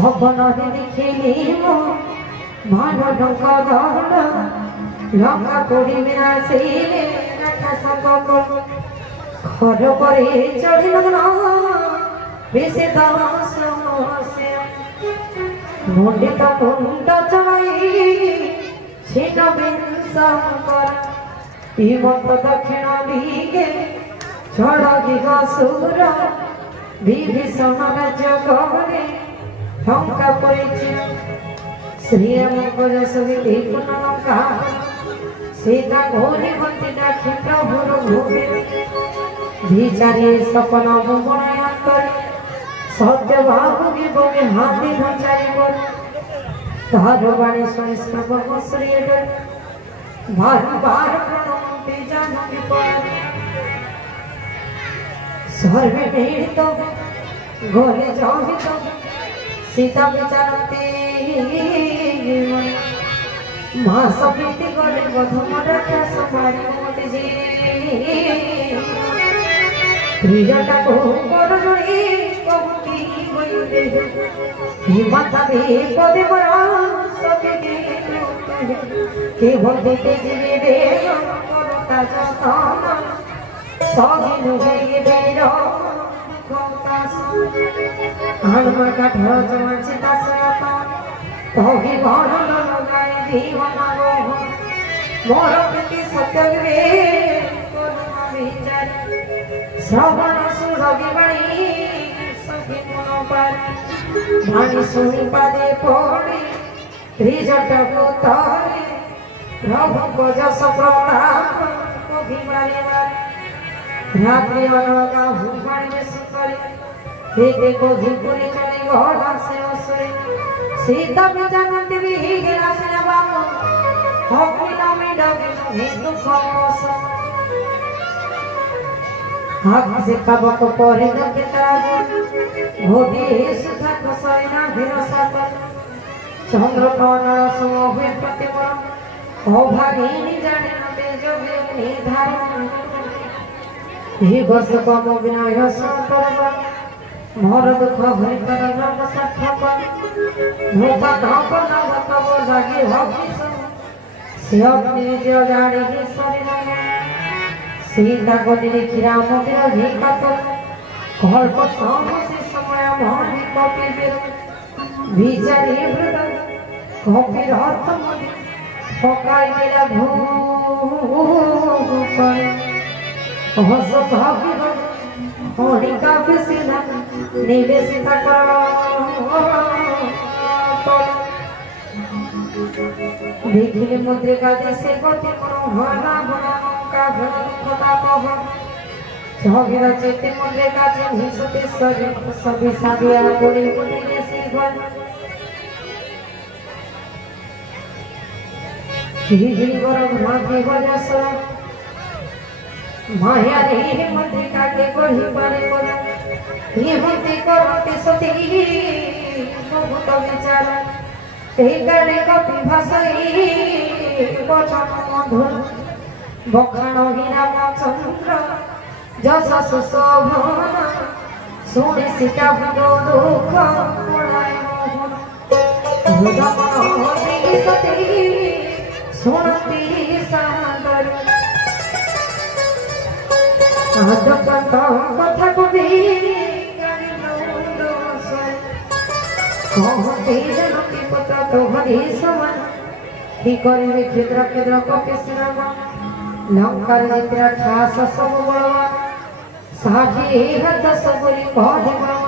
भवनरे देखिली मो मान ढंका गहड़ लंका कोड़ी मेरा सेले राक्षस घर पर चढ़ी बेसे दास मुंडित मुंड चढ़ाई दक्षिण दिगे छड़ दिगसुर विभीषण राज्य गहरे ढंका श्रीराम सविधि पुनलंका सीता घोरी बंती डाकी प्रभुर भूमि विचारी सपन बुमणयांतर सत्य भावी बोगे हाथी ढंचारी पर तार वाणी सुनि प्रभु श्री बार बार प्रणमते जानकी पर सर्वे पीड़ित गोले जहित सीता विचारते मां सप्रीति गले बधम राक्षस मारी मोते जे त्रिजटा को कर जोड़ी कहती होइले ही माता दे पदे पर सप्रीति के भक्ति जीवे दे करता जतन सगिनु हे बेर आलमा काठर जमाची दासयत तही घर लगाई दीवन मोर प्रीति सत्य रे श्रवण सुरभि बाणी सखी मन पार भाणी सुनी पादे पड़ी त्रिजट भूतरे प्रभु जस प्रताप अभिमानी रात्रि अनगा भूमाणी सुतरे हे देखो झिपुरी चली घोड़ा से असुरे सीता भी जानती भी गिरा से बाबू हॉकी में डगे ही दुख मोस हाथ से कब को परे दके तारे घोड़ी सुधा कसैना धिरसात चंद्र कर्ण समोहे प्रतिमन अभागिनी जाने न तेज निधारण ही वर्ष कम विनय संपर्क मोर दुख भरी कर रंग सार्थक मोता धाप नव तब जागी हकी सिंह जो जाड़ी ही शरीर सीता गति देखी राम विरोधी कातर कल्प से समय मोहनी कपि विचारी वृद कपिर अर्थ मणि पकाई मेरा भूपर हस भावी हणिका विशीला निवेशिता कर देखिले मुद्रिका देशे गति हला का झगड़ा चेते मुद्रे का हिंसते सभी सादिया गोड़ी गोड़ी से घर हिजरी गरम नाथी बजस माया रे मुद्रिका के गोड़ी पारे पर ही होती करती सती बहुत विचार तेही गाने कपि भाषाई वचन मधुर बखाण हीराम चंद्र जस सुशोभन शुणी सीता भगो दुख पड़ाय मोहन सती सुनती सादर कथा को भी कहते जनकी पुत्र तो हरि समान ही करे क्षेत्र क्षेत्र कपि श्रम लंकार जित्रा ठास सब बलवान साठी हाथ सबरी कह